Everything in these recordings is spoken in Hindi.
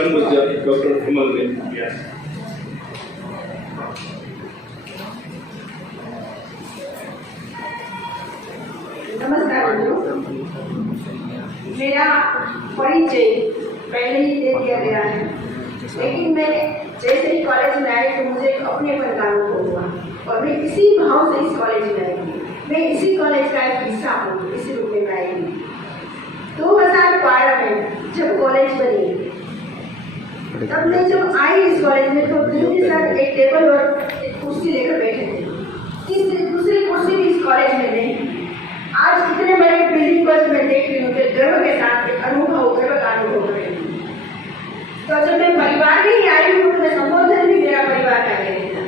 परम पूज्य डॉक्टर विमलबेन व्यास। नमस्कार बच्चों, मेरा परिचय पहले ही दे दिया गया है, लेकिन मैं जैसे ही कॉलेज में आई तो मुझे अपनेपन का अनुभव हुआ और मैं इसी भाव से इस कॉलेज में आई। मैं इसी कॉलेज का एक हिस्सा हूँ, इसी रूप में आई। 2012 में जब कॉलेज बनी, तब मैं जब आई इस कॉलेज में तो मेरे साथ एक टेबल और एक कुर्सी लेकर बैठे थे। दूसरी कुर्सी भी इस कॉलेज में नहीं। आज इतने बड़े बिल्डिंग पर मैं देख रही हूँ कि गर्व के साथ एक गर्व का अनुभव कर रही हूँ। तो जब मैं परिवार में ही आई हूँ तो मैं संबोधन भी मेरा परिवार का ले था।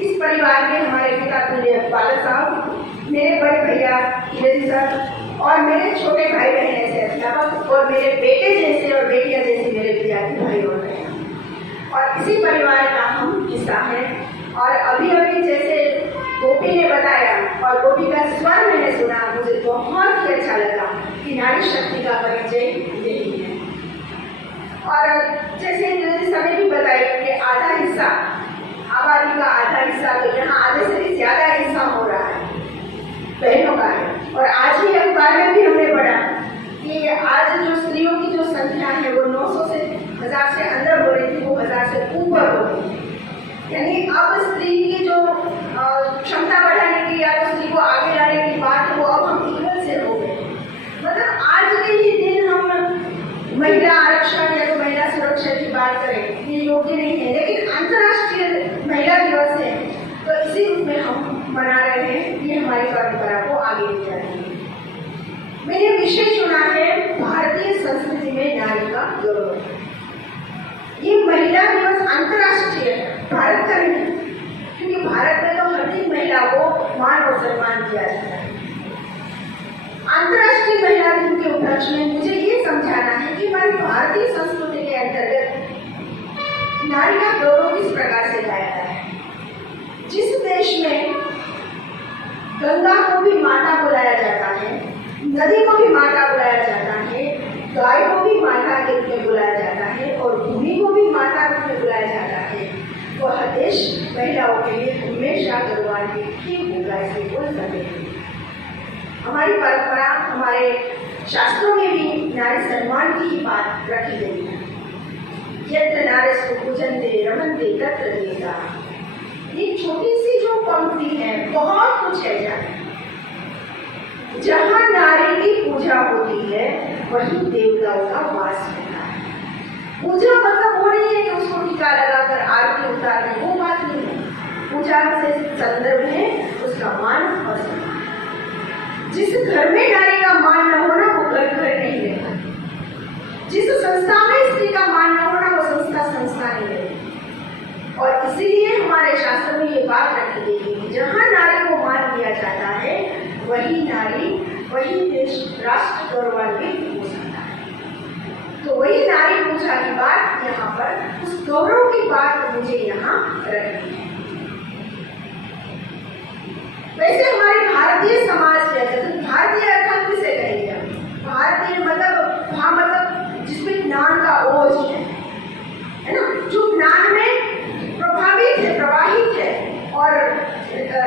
इस परिवार में हमारे पिता बालक साहब, मेरे बड़े भैया हिरेजी सर और मेरे छोटे भाई बहन ऐसे अध्यापक और मेरे बेटे जैसे और बेटियां जैसे मेरे विद्यार्थी भाई और बहन, और इसी परिवार का हम हिस्सा हैं। और अभी अभी जैसे गोपी ने बताया और गोपी का स्वर मैंने सुना, मुझे बहुत ही अच्छा लगा कि नारी शक्ति का परिचय यही है। और जैसे समय भी बताई कि आधा हिस्सा आबादी का आधा हिस्सा तो यहाँ आधे से भी ज्यादा हिस्सा हो रहा है बहनों का है। और आज ही अखबार में भी हमने पढ़ा कि आज जो स्त्रियों की जो संख्या है वो 900 से 1000 से अंदर हो रही थी, वो 1000 से ऊपर हो रही है। यानी अब स्त्री की जो क्षमता बढ़ाने की या तो स्त्री को आगे लाने की बात वो अब हम इक्वल से हो गए। मतलब आज के ही दिन हम महिला आरक्षण या तो महिला सुरक्षा की बात करें ये योग्य नहीं है, लेकिन अंतर्राष्ट्रीय महिला दिवस है तो इसी रूप में हम मना रहे हैं। ये हमारी परंपरा को आगे ले जा रही है। मैंने विषय चुना है भारतीय संस्कृति में नारी का गौरव। ये महिला दिवस अंतर्राष्ट्रीय है, भारत का नहीं, क्योंकि भारत में तो हर दिन महिला को मान और सम्मान दिया जाता है। अंतर्राष्ट्रीय महिला दिन के उपलक्ष्य में मुझे ये समझाना है कि हमारी भारतीय संस्कृति के अंतर्गत नारी का गौरव किस प्रकार से गाया है। जिस देश में गंगा को भी माता बुलाया जाता है, नदी को भी माता बुलाया जाता है, गाय को भी माता के रूप में बुलाया जाता है और भूमि को भी माता रूप में बुलाया जाता है, वह देश महिलाओं के लिए हमेशा गौरवान्वित ही होगा, इसे बोल सकते हैं। हमारी परंपरा, हमारे शास्त्रों में भी नारी सम्मान की ही बात रखी गई है। यत्र नारीस्तु पूजन्ते रमन्ते तत्र देवता। ये छोटी सी जो पंक्ति है बहुत कुछ है जाने। जहाँ नारी की पूजा होती है वहीं देवताओं का वास होता है। पूजा मतलब वो नहीं है कि उसको टीका लगाकर आरती उतारना, वो बात नहीं है। पूजा से संदर्भ है उसका मान और सम्मान। जिस घर में नारी का मान न होना वो घर नहीं रहता। जिस संस्था में स्त्री का मान न होना वो संस्था नहीं रहती। और इसीलिए हमारे शास्त्र में ये बात रखी गई है कि जहाँ नारी को मान दिया जाता है वही नारी, वही देश, राष्ट्र गौरवान्वित हो सकता है। तो वही नारी पूजा की बात यहाँ पर, उस गौरव की बात मुझे यहाँ रखनी है। वैसे हमारे भारतीय समाज के अंदर, भारतीय अर्थात किसे कहेंगे हम? भारतीय मतलब वहाँ मतलब जिसमें ज्ञान का ओज है ना, जो ज्ञान में प्रभावित है, प्रवाहित है और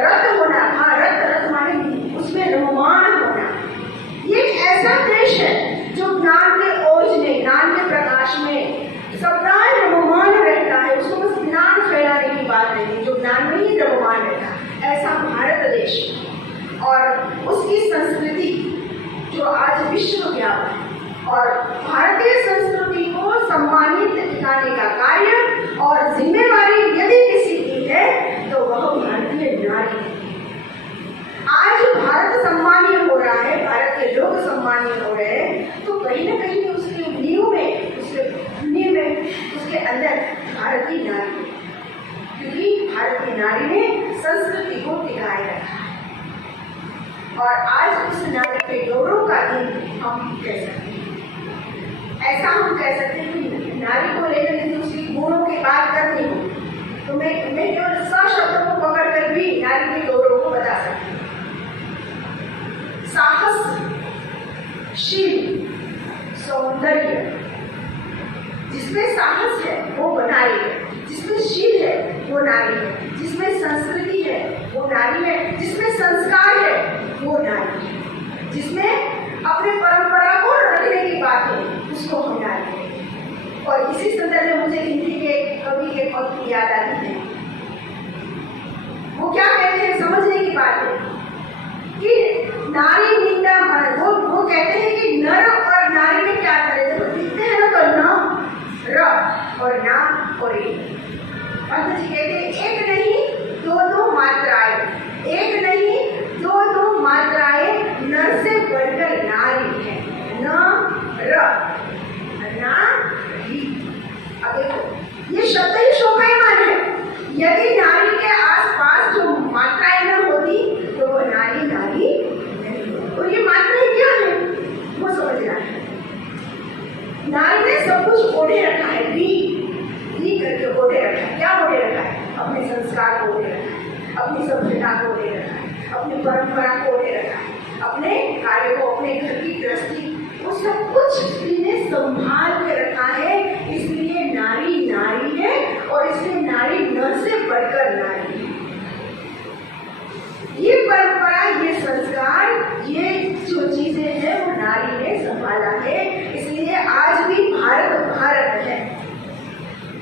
रक्त होना, हाँ रक्त माने उसमें रोमान होना। ये ऐसा देश है जो ज्ञान के ओज में, ज्ञान के प्रकाश में सदा रममान रहता है। उसको बस ज्ञान फैलाने की बात नहीं, जो ज्ञान में ही रममान रहता है, ऐसा भारत देश और उसकी संस्कृति जो आज विश्वव्यापी है। और भारतीय संस्कृति को सम्मानित दिखाने का कार्य और जिम्मेवारी यदि किसी की है तो वह भारतीय नारी है। आज भारत सम्मानीय हो रहा है, भारत के लोग सम्मानीय हो रहे हैं, तो कहीं ना कहीं उसके नींव में, उसके अंदर भारतीय नारी है, क्योंकि भारतीय नारी ने संस्कृति को टिकाए रखा है। और आज उस नारी के गौरव का दिन हम कह सकते हैं। ऐसा हम कह सकते हैं कि नारी को लेकर यदि उसकी गुणों की बात करनी हो तो मैं केवल 100 शब्दों को पकड़ कर भी नारी के गौरव को बता सकती हूँ। साहस, शील, सौंदर्य, जिस जिसमें साहस है वो नारी है, जिसमें शील है वो नारी है, जिसमें संस्कृति है वो नारी है, जिसमें संस्कार है वो नारी है, जिसमें अपने परंपरा को रखने की बात है उसको हम नारी है। और इसी संदर्भ में मुझे हिंदी के कवि के पद की याद आती है। वो क्या कहते हैं, समझने की बात है कि नारी निंदा वो कहते हैं कि नर और नारी में क्या करे, जब लिखते हैं ना तो न र और ना और पंत जी कहते हैं एक नहीं दो मात्राएं, एक नहीं दो मात्राएं नर से बढ़कर नारी है, न र ना ही। अब देखो ये शब्द ही शोभायमान है। यदि नारी के आसपास जो मात्राएं न होती तो वो नारी नारी नहीं होती। तो ये मात्राएं क्या है वो समझना है। नारी ने सब कुछ ओढ़े रखा है, दी करके ओढ़े रखा है। क्या ओढ़े रखा है? अपने संस्कार को ओढ़े रखा है, अपनी सभ्यता को ओढ़े रखा है, अपनी परंपरा को ओढ़े रखा है, अपने कार्य को, अपने घर की गृहस्थी, वो सब कुछ स्त्री ने संभाल के रखा है। इसलिए नारी नारी है और इसलिए नारी नर से बढ़कर नारी है। ये परंपरा, ये संस्कार, ये जो चीजें हैं वो नारी ने संभाला है। इसलिए आज भी भारत भारत है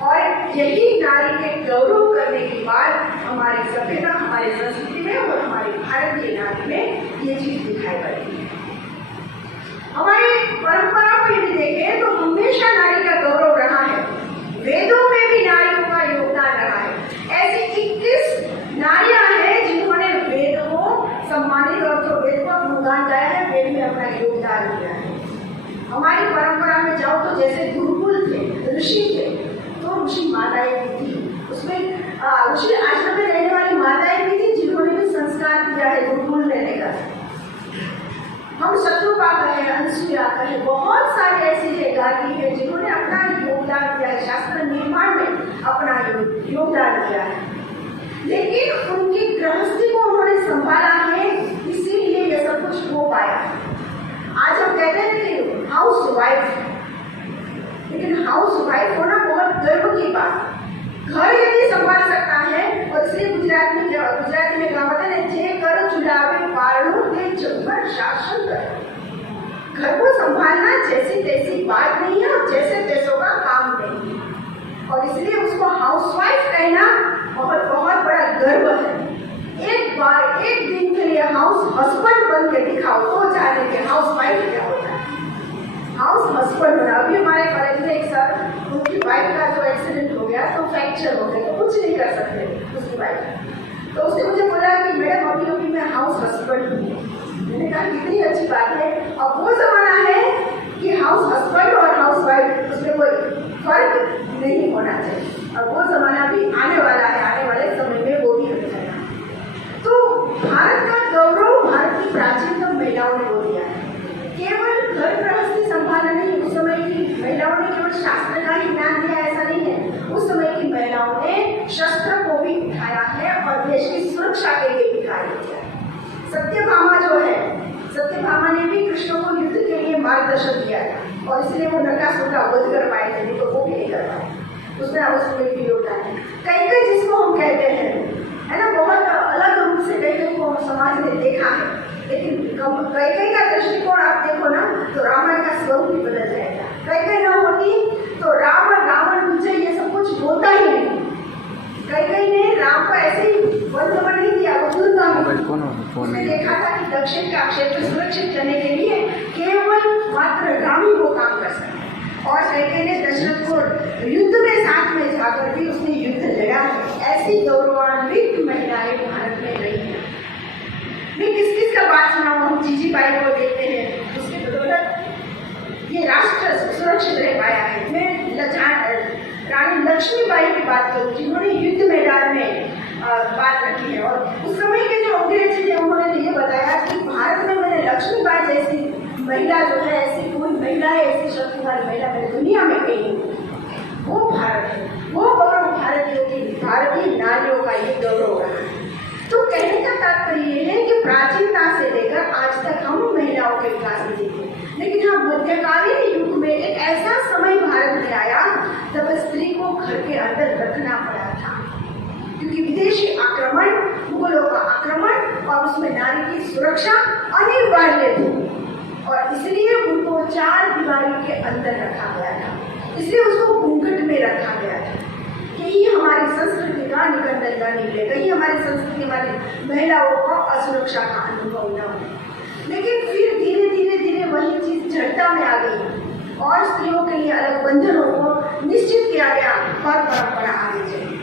और यही नारी के गौरव करने की बात हमारी सभ्यता, हमारी संस्कृति में और हमारी भारतीय नारी में ये चीज दिखाई पड़ती है। हमारी परंपरा को यदि देखें तो हमेशा नारी का गौरव रहा है। वेदों में भी नारियों का योगदान रहा है। ऐसी 21 नारियां हैं जिन्होंने वेद को सम्मानित और जो वेद को गुणगान गाया है, वेद में अपना योगदान दिया है। हमारी परंपरा में जाओ तो जैसे गुरुकुल थे, ऋषि थे, तो ऋषि माताएं भी थी। उसमें ऋषि आश्रम में रहने वाली माताएं भी थी जिन्होंने भी संस्कार दिया है गुरुकुल रहने का। हम शत्रुपा कहें, अनसुया कहें, बहुत सारे ऐसी गाती हैं जिन्होंने अपना योगदान दिया है, शास्त्र निर्माण में अपना योगदान दिया है। लेकिन उनकी गृहस्थी को उन्होंने संभाला है, इसीलिए ये सब कुछ हो पाया। आज हम कहते हैं कि हाउस वाइफ, लेकिन हाउस वाइफ होना बहुत गर्व की बात। घर यदि संभाल सकता है, और इसलिए गुजराती में कहावत है, जे कर चुलावे पारणो ते जबर शासन कर। घर को संभालना जैसी तैसी बात नहीं है और जैसे तैसों का काम नहीं है, और इसलिए उसको हाउसवाइफ कहना बहुत बहुत बड़ा गर्व है। एक बार एक दिन के लिए हाउस हस्बैंड बन के दिखाओ तो जाने के हाउसवाइफ क्या होता है। हाउस हस्बैंड बना। अभी हमारे कॉलेज में एक सर, उनकी वाइफ का जो एक्सीडेंट हो गया तो फ्रैक्चर हो गया, तो कुछ नहीं कर सकते उसकी वाइफ। तो उसने मुझे बोला कि मैडम अभी मैं हाउस हस्बैंड हूँ। मैंने कहा कितनी अच्छी बात है। अब वो जमाना है कि हाउस हस्बैंड और हाउस वाइफ उसमें कोई फर्क नहीं होना चाहिए। और वो जमाना भी आने वाला है, आने वाले समय में वो भी हो जाएगा। तो भारत का गौरव भारत की प्राचीनतम महिलाओं ने वो दिया है। केवल घर गृहस्थी संभालना नहीं, उस समय की महिलाओं ने केवल शास्त्र का ही ज्ञान दिया ऐसा नहीं है। उस समय की महिलाओं ने शस्त्र को भी उठाया है और देश की सुरक्षा के लिए भी कार्य किया है। सत्यभामा जो है, सत्यभामा ने भी कृष्ण को युद्ध के लिए मार्गदर्शन किया है और इसलिए वो नरकासुर का वध कर पाए थे, तो वो भी नहीं कर पाए। उसमें भी योगदान है। कैकेयी जिसको हम कहते हैं, है ना, बहुत अलग रूप से कैकेयी को समाज में देखा है, लेकिन कैकेयी का दृष्टिकोण आप देखो ना तो रामायण का स्वरूप भी बदल जाएगा। कैकेयी न होती तो रावण रावण विजय ये सब कुछ होता ही नहीं। कैकेयी ने राम को ऐसे ही वध नहीं दिया, उसने देखा था कि दक्षिण का क्षेत्र सुरक्षित करने के लिए केवल मात्र राम ही वो काम कर सकते हैं। और कैकेयी ने दशरथ को युद्ध में साथ में जाकर भी उसने युद्ध लड़ा। ऐसी गौरवान्वित महिलाएं भारत में रही हैं। मैं किस किस का बात सुनाऊं, हम जीजीबाई को देखते हैं, उसके बदौलत ये राष्ट्र सुरक्षित रह पाया है। मैं रानी लक्ष्मीबाई की बात करूं जिन्होंने युद्ध मैदान में बात रखी है। और उस समय के जो अंग्रेज थे उन्होंने ये बताया कि भारत में मैंने लक्ष्मीबाई जैसी महिला जो है, ऐसी कोई महिला है, ऐसी शक्तिशाली महिला मैंने दुनिया में कहीं नहीं। वो भारत है, वो गौरव भारतीय नारियों का ये गौरव रहा है। तो कहने का तात्पर्य ये है कि प्राचीनता से लेकर आज तक हम महिलाओं के विकास में देखे, लेकिन हाँ मध्यकालीन युग में एक ऐसा समय भारत में आया घर के अंदर रखना पड़ा था, क्योंकि विदेशी आक्रमण, मुगलों का आक्रमण और उसमें नारी की सुरक्षा अनिवार्य थी और इसलिए उनको चार दीवारी के अंदर रखा गया था, इसलिए उसको घूंघट में रखा गया था। यही हमारी संस्कृति का निकंदन न निकले, कहीं हमारी संस्कृति हमारी महिलाओं को असुरक्षा का अनुभव न हो। लेकिन फिर धीरे धीरे धीरे वही चीज जड़ता में आ गई और स्त्रियों के लिए अलग बंधनों को निश्चित किया गया और परंपरा आगे चली।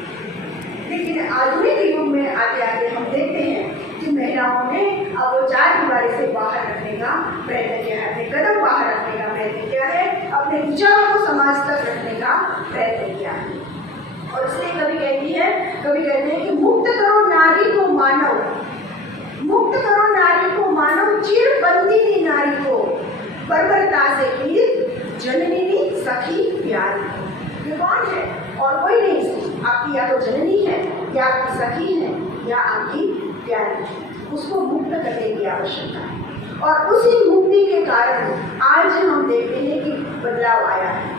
लेकिन आधुनिक युग में आते आते हम देखते हैं कि महिलाओं ने अब वो चार दीवारी से बाहर रखने का प्रयत्न किया है, अपने कदम बाहर रखने का प्रयत्न किया है, अपने विचारों को समाज तक रखने का प्रयत्न किया है। और इसलिए कभी कहते हैं कि मुक्त करो नारी को मानव, मुक्त करो नारी को मानव, चिर बंदिनी नारी को बर्बरता से पीड़ित जननी सखी प्यारी। ये कौन है? और कोई नहीं, आपकी या तो जननी है या आपकी सखी है या आपकी प्यारी है, उसको मुक्त करने की आवश्यकता है। और उसी मुक्ति के कारण आज हम देखते हैं कि बदलाव आया है।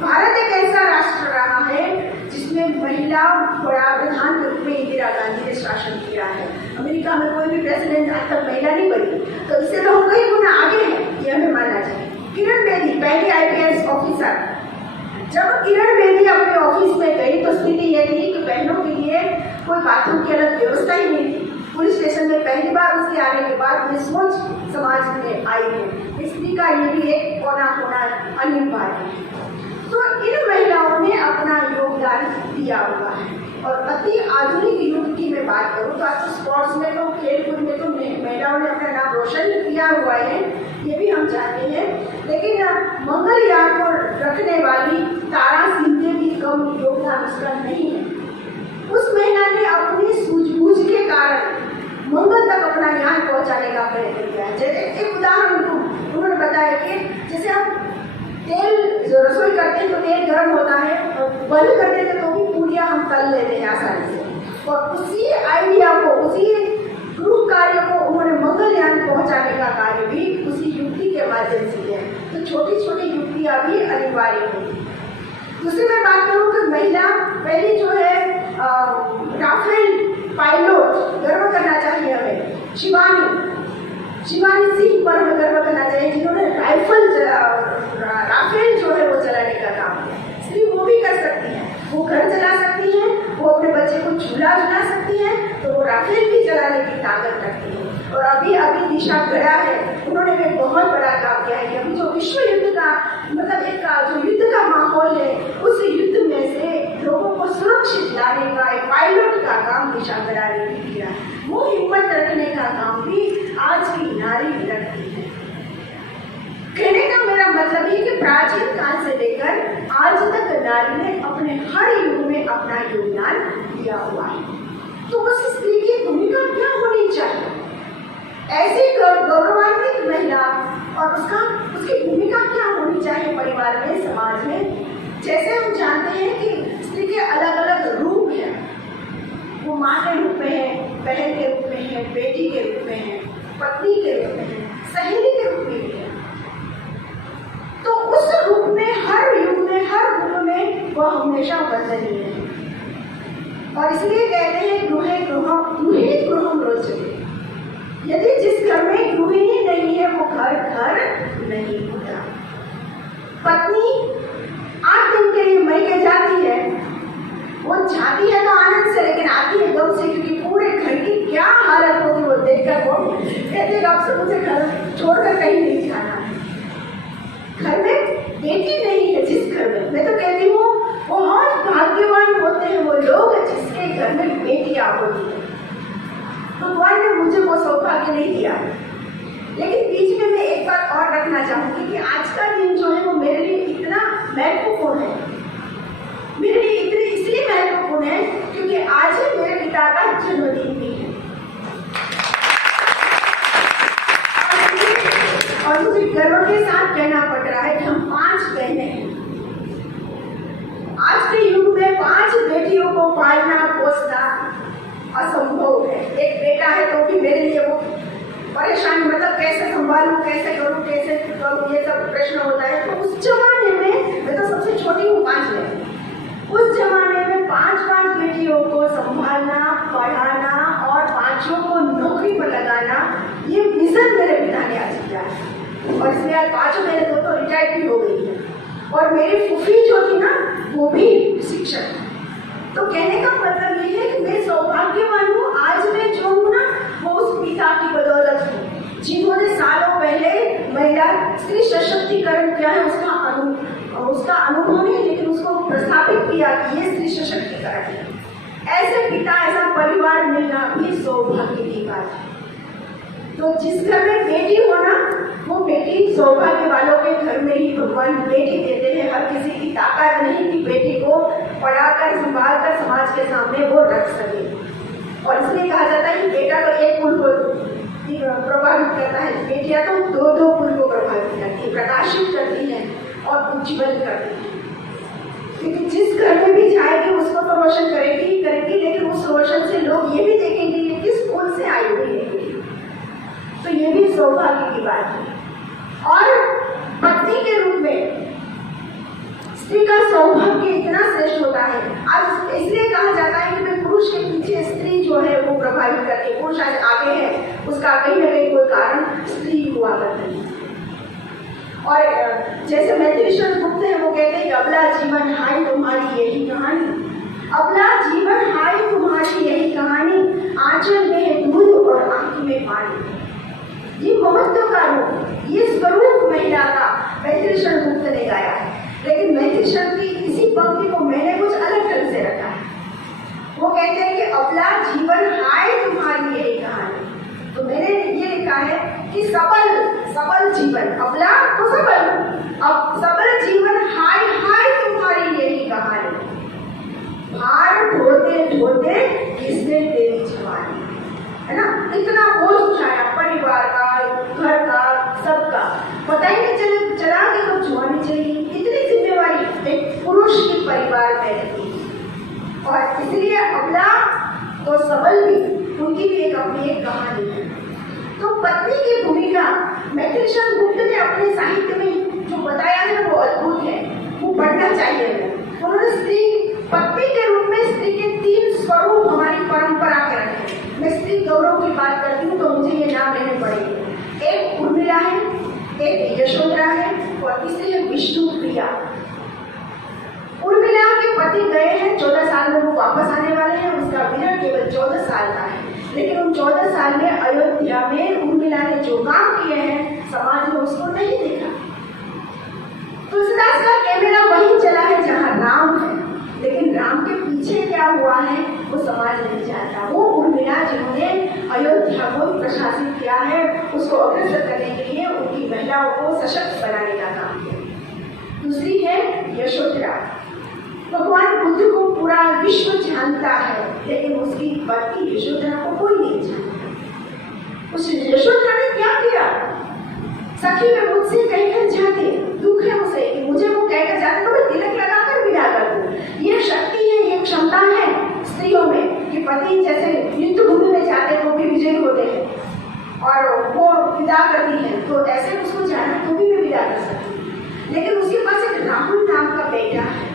भारत एक ऐसा राष्ट्र रहा है जिसमें महिला बड़ा प्रधान के रूप में इंदिरा गांधी ने शासन किया है। अमेरिका में कोई भी प्रेसिडेंट आज तक महिला नहीं बनी, तो इससे तो हम कई गुना आगे हैं, ये हमें मानना चाहिए। किरण बेदी पहली IPS ऑफिसर, जब किरण बेदी अपने ऑफिस में गई तो स्थिति यह थी कि बहनों के लिए कोई बाथरूम की अलग व्यवस्था ही नहीं थी। पुलिस स्टेशन में पहली बार उसके आने के बाद ये सोच समाज में आई है, स्त्री का ये भी एक कोना होना अनिवार्य है। तो इन महिलाओं ने अपना योगदान दिया हुआ है। और अति आधुनिक युग की मैं बात करूँ तो आज तो स्पोर्ट्स में तो खेलकूद में तो महिलाओं ने अपना नाम रोशन किया हुआ है, ये भी हम जानते हैं। लेकिन मंगलयान को रखने वाली तारा सिंह के भी कम योगदान उसका नहीं है। उस महिला ने अपनी सूझबूझ के कारण मंगल तक अपना ज्ञान पहुंचाने का प्रयत्न किया है। जैसे एक उदाहरण उन्होंने बताया कि जैसे हम तेल रसोई करते हैं तो तेल गर्म होता है, बंद कर देते तो भी पूरियां हम तल लेते हैं आसानी से। और उसी आइडिया को, उसी गृह कार्य को उन्होंने मंगलयान पहुंचाने का कार्य भी उसी युक्ति के माध्यम से किया। तो छोटी छोटी युक्तियां भी अनिवार्य होती। दूसरी मैं बात करूँ तो महिला पहली जो है राफेल पायलट, गर्व करना चाहिए हमें, शिवानी सिंह पर हमें गर्व करना चाहिए, जिन्होंने राफेल जो है वो चलाने का काम किया। स्त्री वो भी कर सकती है, वो घर चला सकती है, वो अपने बच्चे को झूला झुला सकती है, तो वो राफेल भी चलाने की ताकत रखती है। और अभी दिशा गड़ा है, उन्होंने भी बहुत बड़ा काम किया है कि अभी जो विश्व युद्ध का मतलब एक जो युद्ध का माहौल है, उस युद्ध में से लोगों को सुरक्षित लाने का एक पायलट का काम दिशा गड़ा ने किया। वो हिम्मत रखने का काम भी आज की नारी रखती है। कहने का मेरा मतलब है कि प्राचीन काल से लेकर आज तक नारी ने अपने हर युग में अपना योगदान दिया हुआ है। तो उस स्त्री की भूमिका क्या होनी चाहिए? ऐसी गौरवान्वित महिला और उसकी भूमिका क्या होनी चाहिए परिवार में, समाज में? जैसे हम जानते हैं कि स्त्री के अलग अलग रूप हैं, वो माँ के रूप में है, बहन के रूप में है, बेटी के रूप में है, पत्नी के रूप में है, सहेली के रूप में भी है। तो उस रूप में हर युग में, हर रूप में वह हमेशा वंदनीय है। और इसलिए कहते हैं गृहिणी गृहम रोचते। यदि जिस घर में गृहिणी नहीं है वो घर नहीं होता। पत्नी 8 दिन के लिए मैके जाती है, वो जाती है तो आनंद से, लेकिन आती है गम से, क्योंकि पूरे घर की क्या हालत होगी वो देखकर वो कहते हैं अब से मुझे घर छोड़कर कहीं नहीं जाना है। घर में बेटी नहीं है जिस घर में, मैं तो कहती हूँ बहुत भाग्यवान होते हैं वो लोग जिसके घर में बेटियां होती है। भगवान ने मुझे वो सौभाग्य नहीं दिया। लेकिन बीच में मैं एक बात और रखना चाहूंगी कि आज का दिन जो है वो मेरे लिए इतना महत्वपूर्ण है, मेरे लिए इतनी इसलिए महत्वपूर्ण है क्योंकि आज ही मेरे पिता का जन्मदिन भी है। और मुझे गर्व के साथ कहना पड़ रहा है कि हम 5 बहनें हैं। आज के युग में 5 बेटियों को पालना पोसना असंभव है। एक बेटा है तो भी मेरे लिए वो परेशानी, मतलब कैसे संभालूं, कैसे करूं, ये सब प्रश्न होता है। तो उस जमाने में मैं तो सबसे छोटी हूँ 5 में, उस जमाने नौकरी पर लगाना, ये विजन मेरे पिता ने आज किया है। और इसमें आज 5 महीने तो रिटायर्ड भी हो गई है। और मेरी फूफी जो थी ना, वो भी शिक्षक है। तो कहने का मतलब ये है कि मैं सौभाग्यवान हूँ, आज मैं जो हूँ ना, वो उस पिता की बदौलत हूँ, जिन्होंने सालों पहले महिला स्त्री सशक्तिकरण क्या है उसका अनुभव नहीं, लेकिन उसको प्रस्थापित किया कि ये स्त्री सशक्तिकरण है। ऐसे पिता, ऐसा परिवार मिलना भी सौभाग्य की बात है। तो जिस घर में बेटी हो ना, वो बेटी सौभाग्य वालों के घर में ही भगवान बेटी देते हैं। हर किसी की ताकत नहीं कि बेटी को पढ़ाकर संभाल कर समाज के सामने वो रख सके। और इसलिए कहा जाता है कि बेटा तो एक कुल को प्रभावित करता है, बेटियां तो 2-2 कुल को प्रभावित करती है, प्रकाशित करती है और उज्ज्वल करती है। क्योंकि जिस घर में भी जाएगी उसको तो रोशन करेगी ही करेगी, लेकिन उस रोशन से लोग ये भी देखेंगे कि किस कुल से आई हुई है। तो ये भी सौभाग्य की बात है। और पत्नी के रूप में स्त्री का सौभाग्य इतना श्रेष्ठ होता है। आज इसलिए कहा जाता है कि पुरुष के पीछे स्त्री जो है वो प्रभावित करती है। पुरुष आज आगे है, उसका कहीं न कहीं कोई कारण स्त्री हुआ करती है। और जैसे मैत्रेयी गुप्त है, वो कहते हैं कि अबला जीवन हाय तुम्हारी यही कहानी, अबला जीवन हाय तुम्हारी यही कहानी, आंचल में है दूध और आंख में पानी। ये महत्व का रूप, ये स्वरूप महिला का मैत्रेयी गुप्त ने गाया है। लेकिन मैत्रेयी की इसी पंक्ति को मैंने कुछ अलग ढंग से रखा है। वो कहते हैं कि अबला जीवन हाय तुम्हारी यही कहानी। तो मैंने ये लिखा है कि सबल जीवन, अबला तो सबल, अब सबल जीवन हाय हाय तुम्हारी यही कहानी, भार ढोते ढोते किसने तेरी जवानी, है ना। इतना बोझ उठाया परिवार का, घर का, सबका, पता ही नहीं चला कि कब जवानी चली। इतनी जिम्मेवारी एक पुरुष के परिवार में रहती है। और इसलिए अबला तो सबल भी, उनकी भी एक अपनी एक कहानी है। तो पत्नी की भूमिका मैत्रेयी गुप्त ने अपने साहित्य में जो बताया है वो अद्भुत है, वो पढ़ना चाहिए। उन्होंने पत्नी के रूप में स्त्री के 3 स्वरूप हमारी परंपरा के रखे। मैं स्त्री गौरव की बात करती हूँ तो मुझे ये नाम लेने पड़ेंगे। एक उर्मिला है, एक यशोधरा है और तीसरी है विष्णुप्रिया। उर्मिला के पति गए हैं, 14 साल में वो वापस आने वाले हैं। उसका विरह केवल 14 साल का है, लेकिन उन 14 साल में अयोध्या में उर्मिला ने जो काम किए हैं, समाज ने उसको नहीं देखा। तुलसीदास का कैमरा वहीं चला है जहाँ राम है, लेकिन राम के पीछे क्या हुआ है वो समाज नहीं जानता। वो उर्मिला जिन्होंने अयोध्या को प्रशासित किया है, उसको अग्रसर करने के लिए उनकी महिलाओं को सशक्त बनाने का काम किया। दूसरी है यशोधरा। भगवान बुद्ध को पूरा विश्व जानता है, लेकिन उसकी पत्नी यशोधरा को कोई नहीं जानता। उस यशोधरा ने क्या किया? सखी में मुझसे कहकर जाते, दुख है उसे कि मुझे वो कहकर जाते तो मैं तिलक लगाकर विदा कर दूं। ये शक्ति है, ये क्षमता है स्त्रियों में कि पति जैसे युद्ध भूमि में जाते तो भी विजयी होते हैं और वो विदा करती है, तो ऐसे उसको जाना तो भी मैं विदा कर सकती। लेकिन उसके पास एक राहुल नाम का बेटा है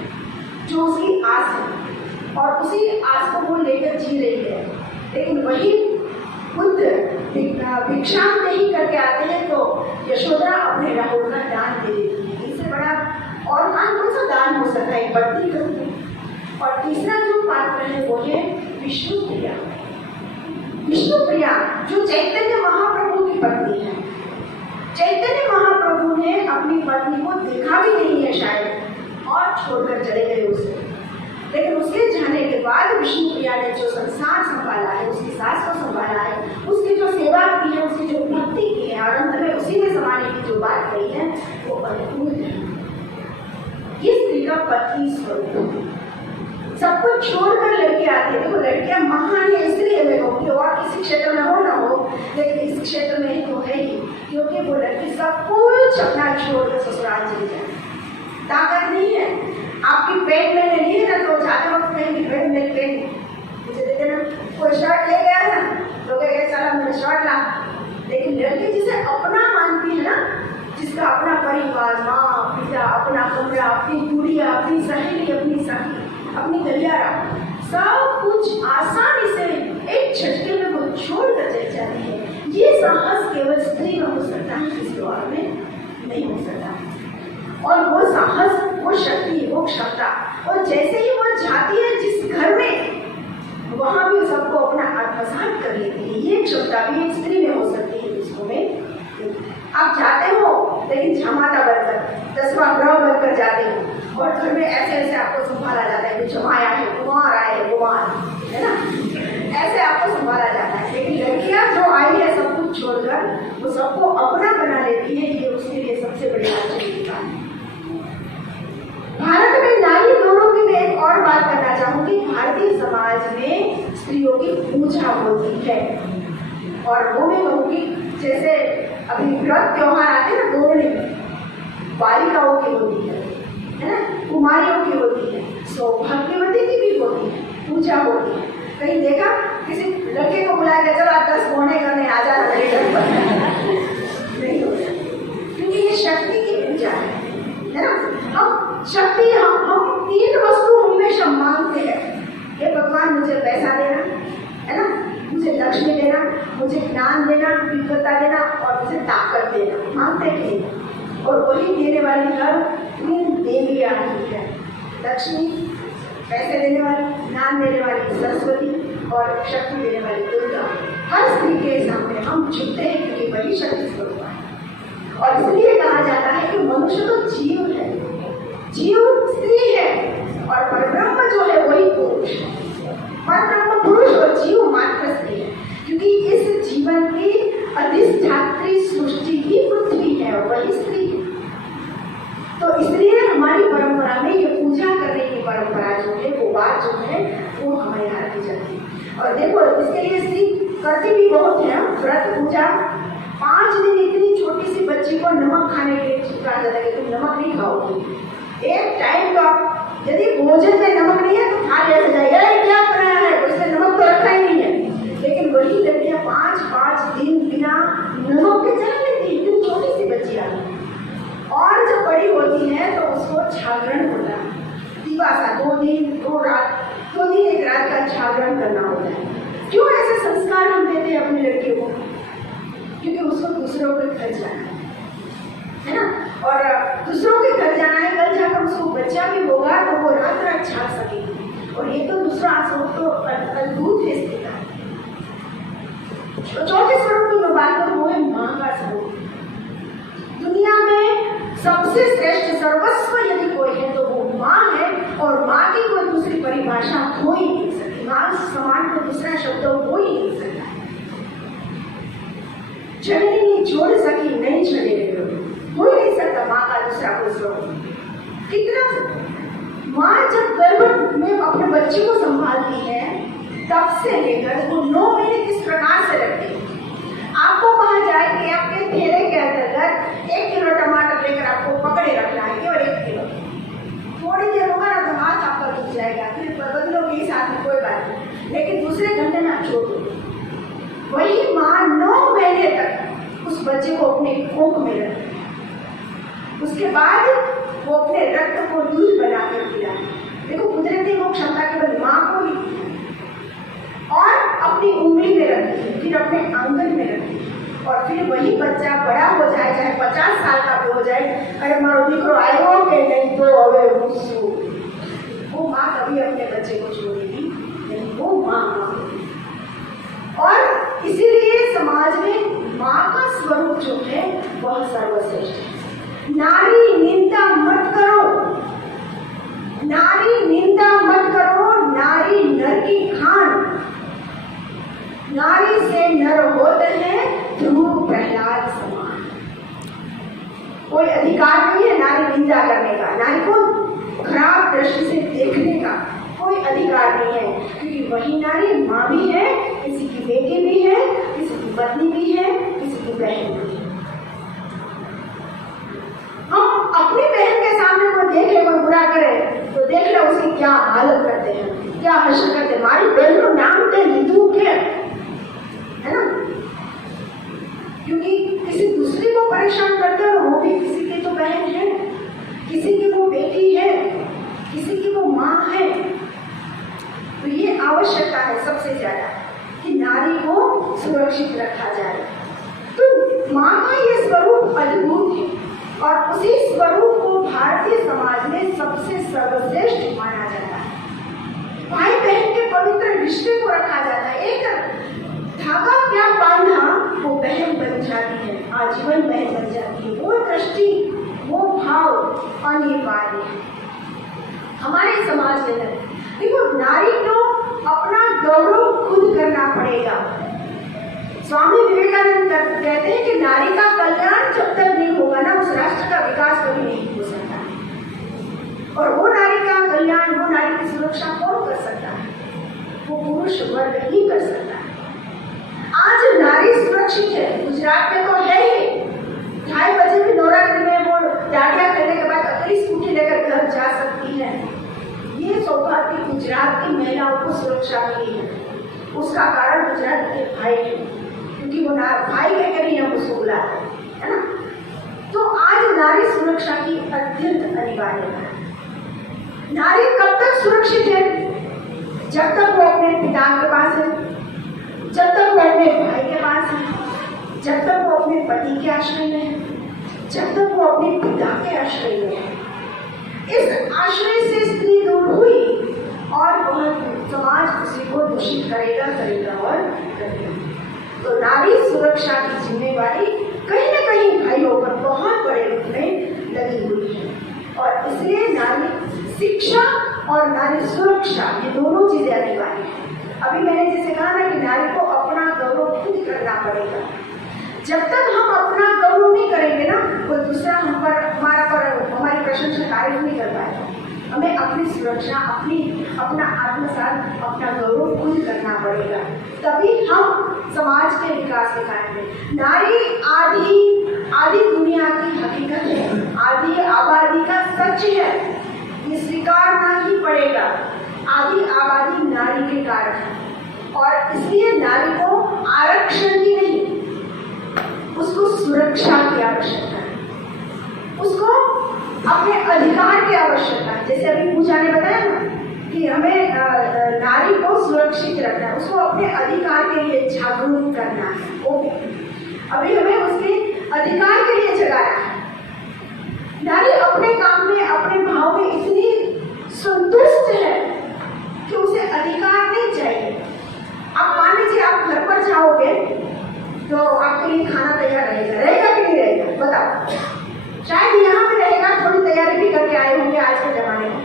जो उसकी आस है और उसी आस को वो लेकर जी रही है। लेकिन वही बुद्ध भिक्षा नहीं करके आते हैं तो यशोधरा अपने राहुल का दान दे देती है। इससे बड़ा और कौन सा दान हो सकता है पत्नी का। और तीसरा जो पात्र है वो है विष्णुप्रिया। विष्णुप्रिया जो चैतन्य महाप्रभु की पत्नी है। चैतन्य महाप्रभु ने अपनी पत्नी को देखा भी नहीं है शायद और छोड़कर चले गए उसे, लेकिन उसके जाने के बाद विष्णुप्रिया ने जो संसार संभाला है, उसकी सास को संभाला है, उसकी जो सेवा की है, उसकी जो भक्ति की है और अंत में उसी में समाने की जो बात कही है वो अद्भुत है। ये स्त्री का पत्नी स्वरूप। सब कुछ छोड़कर लड़के आते हैं। देखो लड़कियां महान है इसलिए मैं कहूँगी, और किसी क्षेत्र में हो ना हो, लेकिन इस क्षेत्र में तो है ही, क्योंकि वो लड़की सब कुछ अपना छोड़कर ससुराल चली जाए। ताकत नहीं है, आपकी पेट में नहीं है ना तो जाते वक्त कहेंगे पेट में पेट मुझे दे देना। कोई शर्ट ले गया ना तो कहेगा चला मैंने शर्ट ला। लेकिन लड़की जिसे अपना मानती है ना, जिसका अपना परिवार, माँ पिता, अपना कमरा, अपनी गुड़िया, अपनी सहेली, अपनी सखी, अपनी गलियारा, सब कुछ आसानी से एक झटके में को छोड़कर चली जाती है। ये साहस केवल स्त्री में हो सकता है, किसी और में नहीं हो सकता। और वो साहस, वो शक्ति, वो क्षमता, और जैसे ही वो जाती है जिस घर में, वहां भी सबको अपना आत्मसात कर लेती है। ये क्षमता भी एक स्त्री में हो सकती है, जिसको में आप जाते हो लेकिन झमाता बनकर, 10वां ग्रह बनकर जाते हो, और घर में ऐसे ऐसे आपको संभाला जाता है कि जमाया है, कुमार आए है, कुमार है ना, ऐसे आपको संभाला जाता है। लेकिन लड़कियां जो आई है सब कुछ छोड़कर, वो सबको अपना बना लेती है। ये उसके लिए सबसे बड़ी आश्चर्य की बात है। भारत में नारी दोनों की मैं एक और बात करना चाहूंगी। भारतीय समाज में स्त्रियों की पूजा होती है, और वो मैं कहूँगी जैसे अभी व्रत त्योहार आते हैं ना, गोरणी बालिकाओं की होती है ना, कुमारियों की होती है, सौभाग्यवती की भी होती है, पूजा होती है। कहीं देखा किसी लड़के को बुलाया गया, चलो आप 10 गोरणे करने आ जाना, नहीं होता, क्योंकि ये शक्ति की पूजा है ना। हम शक्ति, हम 3 वस्तु हमेशा मांगते हैं। हे भगवान, मुझे पैसा देना है ना, मुझे लक्ष्मी देना, मुझे ज्ञान देना, विद्वता देना, और मुझे ताकत देना, मांगते हैं। और वही देने वाली हर 3 देवियां है, लक्ष्मी, पैसे देने वाली, ज्ञान देने वाली सरस्वती, और शक्ति देने वाली दुर्गा। हर स्त्री के सामने हम झुकते हैं, क्योंकि वही शक्ति स्वरूप है। और इसलिए कहा जाता है कि मनुष्य तो जीव है, जीव स्त्री है, और परब्रह्म जो है वही पुरुष है। परब्रह्म पुरुष और जीव मात्र स्त्री है, क्योंकि इस जीवन की अधिष्ठात्री सृष्टि ही पृथ्वी है, और वही स्त्री है। तो इसलिए हमारी परंपरा में ये पूजा करने की परंपरा जो है, वो बात जो है, वो हमारे यहाँ की जाती है। और देखो, इसके लिए स्त्री करती भी बहुत है। व्रत पूजा 5 दिन इतनी छोटी सी बच्ची को नमक खाने के लिए कहा जाता है कि तुम नमक नहीं खाओगी। एक टाइम तो आप यदि भोजन में नमक नहीं है तो खा लिया जाए, क्या बनाया है, उसमें नमक तो रखा ही नहीं है। लेकिन वही लड़कियां 5-5 दिन बिना नमक के चल लेती, इतनी छोटी सी बच्चियां। और जब बड़ी होती है तो उसको जागरण होता है, दिवासा 2 दिन 2 रात, 2 दिन 1 रात का जागरण करना होता है। क्यों ऐसे संस्कार हम देते हैं अपनी लड़कियों को? क्योंकि उसको दूसरों के घर जाना है ना, और दूसरों के घर जाना है, कल जाकर उसको बच्चा भी होगा तो वो रात रात जाग सकेगी। और ये तो दूसरा स्वरूप तो अद्भुत है स्त्री का। चौथे स्वरूप की मैं बात करूँ, वो है माँ का स्वरूप। दुनिया में सबसे श्रेष्ठ सर्वस्व यदि कोई है तो वो माँ है, और माँ की कोई दूसरी परिभाषा हो ही नहीं सकती। माँ समान को दूसरा शब्द हो ही नहीं सकता। जननी नहीं जोड़ सकी, नहीं छड़े हो ही नहीं सकता माँ का दूसरा कोई स्वरूप। कितना माँ जब गर्भ में अपने बच्चे को संभालती है, तब से लेकर वो 9 महीने किस प्रकार से रखती है। आपको कहा जाए कि आपके थैले के अंतर्गत 1 किलो टमाटर लेकर आपको पकड़े रखना है, केवल 1 किलो। थोड़ी देर होगा ना तो हाथ आपका दुख जाएगा, फिर बदलोगे इस हाथ में, कोई बात नहीं, लेकिन दूसरे घंटे में आप छोड़ दो। वही माँ 9 महीने तक उस बच्चे को अपने कोख में रखती है। उसके बाद वो अपने रक्त को दूध बनाकर पिलाती है। देखो, कुदरती वो क्षमता केवल माँ को ही, और अपनी उंगली में रखती है, फिर अपने आंगन में रखती है। और फिर वही बच्चा बड़ा हो जाए, चाहे 50 साल का भी हो जाए, अरे मारो दीकरो आयो के नहीं तो अवे वो माँ कभी अपने बच्चे को छोड़ेगी नहीं, वो माँ। और इसीलिए समाज में माँ का स्वरूप जो है वह सर्वश्रेष्ठ है। नारी निंदा मत करो, नारी निंदा मत करो, नारी नर की खान। नारी से नर होते हैं ध्रुव प्रहलाद समान। कोई अधिकार नहीं है नारी निंदा करने का, नारी को खराब दृष्टि से देखने का कोई अधिकार नहीं है, क्योंकि वही नारी माँ भी है, किसी की बेटी भी है, किसी की पत्नी भी है, किसी की बहन भी है। हम अपनी बहन के सामने कोई देखे, कोई बुरा करे तो देख ले उसकी क्या हालत करते हैं, क्या हर्षण करते हैं। हमारी बहनों नाम दे लिदू के, है ना, क्योंकि किसी दूसरी को परेशान करते हो, वो भी किसी की तो बहन है, किसी की वो बेटी है, किसी की वो माँ है। तो ये आवश्यकता है सबसे ज्यादा कि नारी को रिश्ते को रखा जाता है। एक धागा क्या बांधा, वो बहन बन जाती है, आजीवन बहन बन जाती है। वो दृष्टि, वो भाव अनिवार्य है हमारे समाज के अंदर। देखो, नारी को अपना गौरव खुद करना पड़ेगा। स्वामी विवेकानंद कहते हैं कि नारी का कल्याण जब तक नहीं होगा ना, उस राष्ट्र का विकास कभी नहीं हो सकता। और वो नारी का कल्याण, वो नारी की सुरक्षा कौन कर सकता है? वो पुरुष वर्ग ही कर सकता है। आज नारी सुरक्षित है, गुजरात में तो है ही। 2:30 बजे भी नवरात्रि में वो डांडिया करने के बाद अपनी स्कूटी लेकर घर जा सकती है। ये सौभाग्य गुजरात की महिलाओं को सुरक्षा मिली है। उसका कारण गुजरात के भाई है, क्योंकि वो भाई कहकर ही हम उसको बुलाते हैं, है ना। तो आज नारी सुरक्षा की अत्यंत अनिवार्य है। नारी कब तक सुरक्षित है? जब तक वो अपने पिता के पास है, जब तक वो अपने भाई के पास है, जब तक वो अपने पति के आश्रय में है, जब तक वो अपने पिता के आश्रय में है। इस आश्रय से स्त्री दूर हुई और वह समाज उसी को दूषित करेगा और करेगा। तो नारी सुरक्षा की जिम्मेवारी कहीं न कहीं भाइयों पर बहुत बड़े रूप में लगी हुई है। और इसलिए नारी शिक्षा और नारी सुरक्षा, ये दोनों चीजें अनिवार्य है। अभी मैंने जैसे कहा ना कि नारी को अपना गौरव खुद करना पड़ेगा। जब तक हम अपना गौरव नहीं करेंगे ना, कोई दूसरा हमारी प्रशंसा तारीफ नहीं कर पाएगा। हमें अपनी सुरक्षा, अपना आत्मसात, अपना गौरव खुद करना पड़ेगा, तभी हम समाज के विकास के कारण में। नारी आदि दुनिया की हकीकत है, आदि आबादी का सच है, ये स्वीकारना ही पड़ेगा। आदि आबादी नारी के कारण है, और इसलिए नारी को आरक्षण की नहीं, उसको सुरक्षा की आवश्यकता है, उसको अपने अधिकार की आवश्यकता है। जैसे अभी पूजा ने बताया ना कि हमें नारी को सुरक्षित रखना है, उसको अपने अधिकार के लिए जागरूक करना है। ओके, अभी हमें उसके अधिकार के लिए जगाना है। नारी अपने काम में, अपने भाव में इतनी संतुष्ट है कि उसे अधिकार नहीं चाहिए। आप मान लीजिए आप घर पर जाओगे तो आपके लिए खाना तैयार रहेगा कि नहीं रहेगा? बताओ। शायद यहाँ पे रहेगा, थोड़ी तैयारी भी करके आए होंगे आज के जमाने में।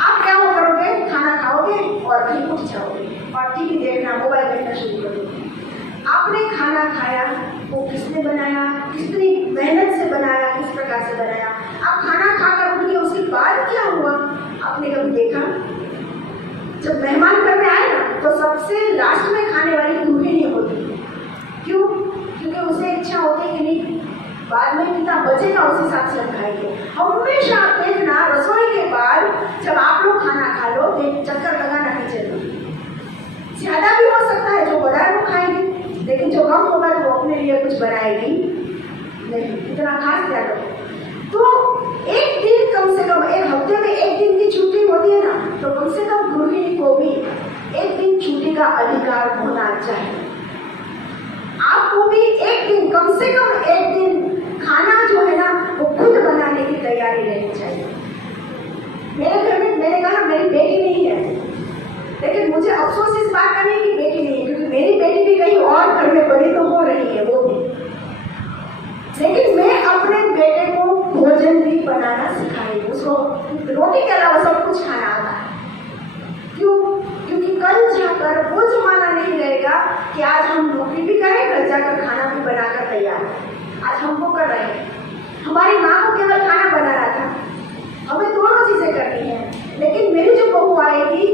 आप क्या करोगे? खाना खाओगे और वहीं उठ जाओगे और टीवी देखना, मोबाइल देखना शुरू कर दोगे। आपने खाना खाया, वो किसने बनाया, कितनी मेहनत से बनाया, किस प्रकार से बनाया। आप खाना खाकर उठ गए, उसके बाद क्या हुआ आपने कभी देखा? जब मेहमान घर में आए ना, तो सबसे लास्ट में खाने वाली गृहिणी होती है। क्यों? क्योंकि उसे इच्छा होती है कि नहीं, बाद में कितना बचेगा उस हिसाब से हम खाएंगे। हमेशा आप देखना, रसोई के बाद जब आप लोग खाना खा लो, एक चक्कर लगाना किचन में। ज्यादा भी हो सकता है, जो बड़ा है वो खाएंगे, लेकिन जो कम होगा वो अपने लिए कुछ बनाएगी नहीं, इतना खास ध्यान रखो। तो एक दिन कम से कम, एक हफ्ते में एक दिन की छुट्टी होती है ना, तो कम से कम गृहिणी को भी एक दिन छुट्टी का अधिकार होना चाहिए। आपको भी एक दिन, कम से कम एक दिन खाना जो है ना, वो खुद बनाने की तैयारी रहनी चाहिए। मेरे घर में, मैंने कहा मेरी बेटी नहीं है, लेकिन मुझे अफसोस इस बात का नहीं कि बेटी नहीं है, क्योंकि मेरी बेटी भी कहीं और घर में बड़ी तो हो रही है वो भी, लेकिन मैं अपने बेटे को भोजन भी बनाना सिखाई, उसको रोटी के अलावा सब कुछ खाना आता है। क्यों? क्योंकि कल जाकर वो जमाना नहीं रहेगा कि आज हम नौकरी भी करें, कल जाकर खाना भी बनाकर तैयार है। आज हम वो कर रहे हैं। हमारी माँ को केवल खाना बनाना था, हमें दोनों चीजें करनी है। लेकिन मेरी जो बहू आएगी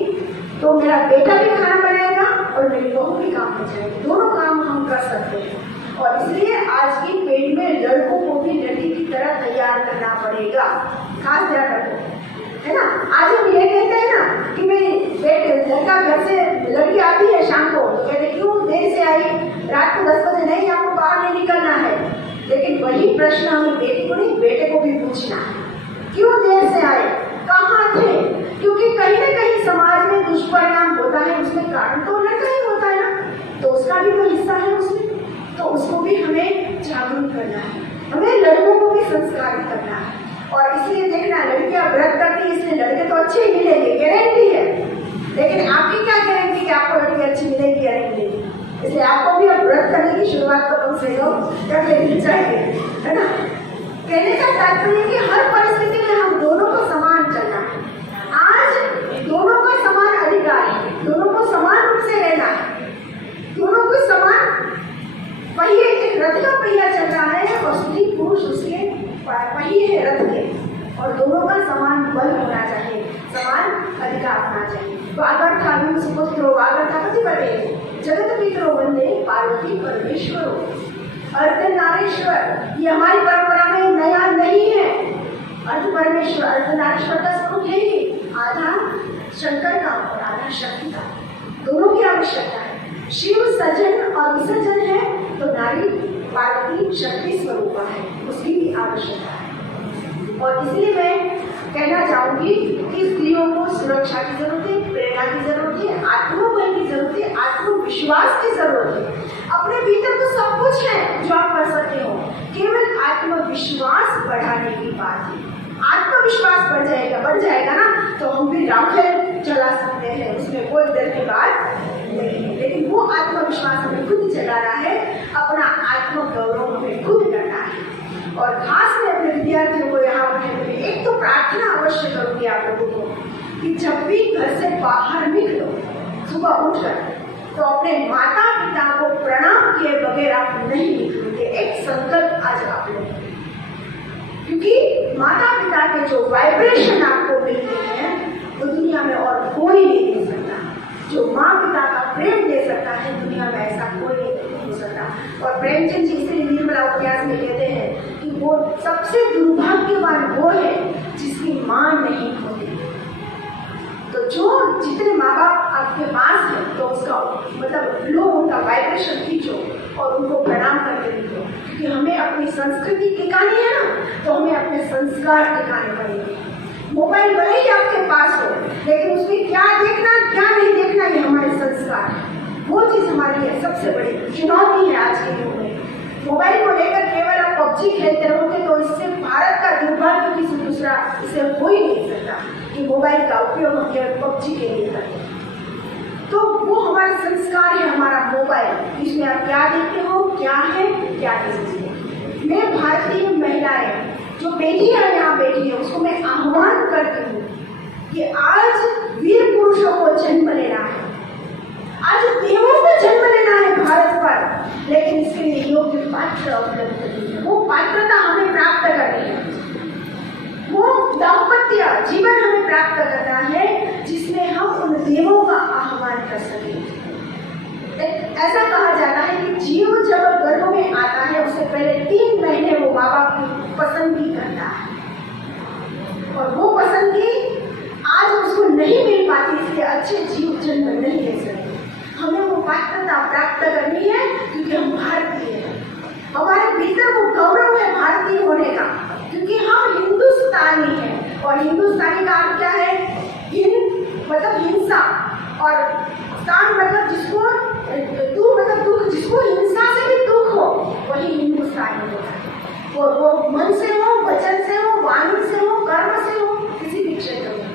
तो मेरा बेटा भी खाना बनाएगा और मेरी बहू भी काम कर जाएगी, दोनों काम हम कर सकते हैं। और इसलिए आज की पीढ़ी में लड़कों को भी लड़की की तरह तैयार करना पड़ेगा, खास ध्यान रखो, है ना। आज हम ये कहते हैं ना कि मेरी बेटे, लड़का घर से, लड़की आती है शाम को तो कहते क्यों देर से आई, रात को 10 बजे नहीं, आपको बाहर नहीं निकलना है। लेकिन वही प्रश्न हमें बेटी को नहीं, बेटे को भी पूछना है, क्यों देर से आए, कहाँ थे? क्योंकि कहीं न कहीं समाज में दुष्परिणाम होता है, उसमें कारण तो लड़का ही होता है ना, तो उसका भी तो हिस्सा है उसमें, तो उसको भी हमें जागरूक करना है, हमें लड़कों को भी संस्कारित करना है। और इसलिए देखना, लड़कियां व्रत करती है इसलिए लड़के तो अच्छे ही मिलेंगे, गारंटी है। लेकिन आपकी इसलिए आपको भी अब व्रत करने की शुरुआत तो कम से कम कर लेनी चाहिए, है ना। कहने का तात्पर्य कि हर परिस्थिति में हम दोनों को समान चलना है। आज दोनों का समान अधिकार है, दोनों को समान रूप से रहना है, दोनों को समान पहिए, एक रथ का पहिया चल रहा है और स्त्री पुरुष उसके पहिए है रथ के, और दोनों का समान बल होना चाहिए, समान अधिकार होना चाहिए। वागर था सुपुत्रो वागर था पतिपते जगत पितरो वंदे पार्वती परमेश्वरो अर्धनारीश्वर। ये हमारी परंपरा में नया नहीं है। अर्ध परमेश्वर अर्धनारीश्वर का स्वरूप यही, आधा शंकर का और आधा शक्ति का, दोनों की आवश्यकता है। शिव सजन और विसर्जन है तो नारी पार्वती शक्ति स्वरूप है, उसकी भी आवश्यकता है। और इसलिए मैं कहना चाहूंगी कि स्त्रियों को सुरक्षा की जरूरत है, प्रेरणा की जरूरत है, आत्मबल की जरूरत है, आत्मविश्वास की जरूरत है। अपने भीतर तो सब कुछ है जो आप कर सकते हो, केवल आत्मविश्वास बढ़ाने की बात है। आत्मविश्वास बढ़ जाएगा ना तो हम भी राफेल चला सकते हैं, उसमें कोई डर की बात नहीं है। लेकिन वो आत्मविश्वास हमें खुद जगाना है, अपना आत्मगौरव हमें खुद करना है। और खास में अपने विद्यार्थियों को यहाँ पर एक तो प्रार्थना अवश्य करूंगी आप लोगों को कि जब भी घर से बाहर निकलो सुबह उठकर तो अपने माता पिता को प्रणाम किए बगैर आप नहीं निकलोगे। एक संकल्प आज आप लो, क्योंकि माता पिता के जो वाइब्रेशन आपको मिलते हैं वो दुनिया में और कोई नहीं दे सकता। जो माँ पिता का प्रेम दे सकता है दुनिया में ऐसा कोई नहीं हो सकता। और प्रेमचंद जी इसलिए निर्मला उपन्यास में कहते हैं कि वो सबसे दुर्भाग्यवान वो है जिसकी माँ नहीं होती। तो जो जितने माँ बाप आपके पास है तो उसका मतलब लो, उनका वाइब्रेशन खींचो और उनको प्रणाम करके दिखो, क्योंकि हमें अपनी संस्कृति टिकानी है ना, तो हमें अपने संस्कार टिकाने पड़ेंगे। मोबाइल भले ही आपके पास हो, लेकिन उसमें क्या देखना क्या नहीं देखना ये हमारे संस्कार है। वो चीज हमारी है सबसे बड़ी चुनौती है आज के युग में। मोबाइल को लेकर केवल आप पबजी खेलते रहोगे तो इससे भारत का दुर्भाग्य किसी दूसरा इसे हो ही नहीं सकता कि मोबाइल का उपयोग हम केवल पबजी के लिए करते हैं। तो वो हमारे संस्कार है, हमारा मोबाइल, इसमें आप क्या देखते हो, क्या है क्या नहीं। मैं भारतीय महिलाएं जो बेटियां यहाँ बैठी है उसको मैं आह्वान करती हूँ कि आज वीर पुरुषों को जन्म लेना है, आज देवों को जन्म लेना है भारत पर, लेकिन इसके लिए योग्य पात्र उपलब्ध नहीं है। वो पात्रता हमें प्राप्त करनी है, वो दाम्पत्य जीवन हमें प्राप्त करना है जिसमें हम उन देवों का आह्वान कर सकें। ऐसा कहा जाता है कि जीव जब गर्भ में आता है उससे पहले 3 महीने वो माँ बाप की पसंदगी करता है, और वो पसंदगी आज उसको नहीं मिल पाती, इसलिए अच्छे जीव जन्म नहीं ले सकते। हमें वो पात्रता प्राप्त करनी है क्योंकि हम भारतीय हैं, हमारे भीतर वो गौरव है भारतीय होने का, क्योंकि हम हिंदुस्तानी हैं। और हिंदुस्तानी का अर्थ क्या है? मतलब हिंसा, और स्थान मतलब जिसको मतलब दुख, जिसको हिंसा से भी दुख हो वही हिंदुस्तानी होता है। और वो मन से हो, वचन से हो, वाणी से हो, कर्म से हो, किसी भी क्षेत्र में।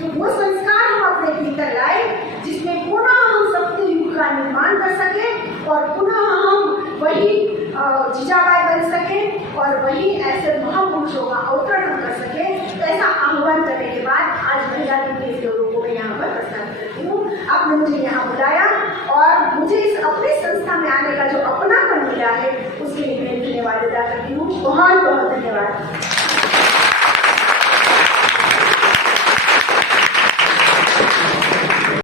तो वो संस्कार हम अपने भीतर लाए जिसमें पुनः हम सत्य युग का निर्माण कर सके और पुनः हम वही जीजाबाई बन सके और वही ऐसे महापुरुषों का अवतरण कर सके। तो ऐसा आह्वान करने के बाद आज महिला दिन के लोगों को मैं यहाँ पर प्रस्तावित करती हूँ। आपने मुझे यहाँ बुलाया और मुझे इस अपनी संस्था में आने का जो अपनापन मिला है उसके लिए मैं धन्यवाद अदा करती हूँ। बहुत बहुत धन्यवाद।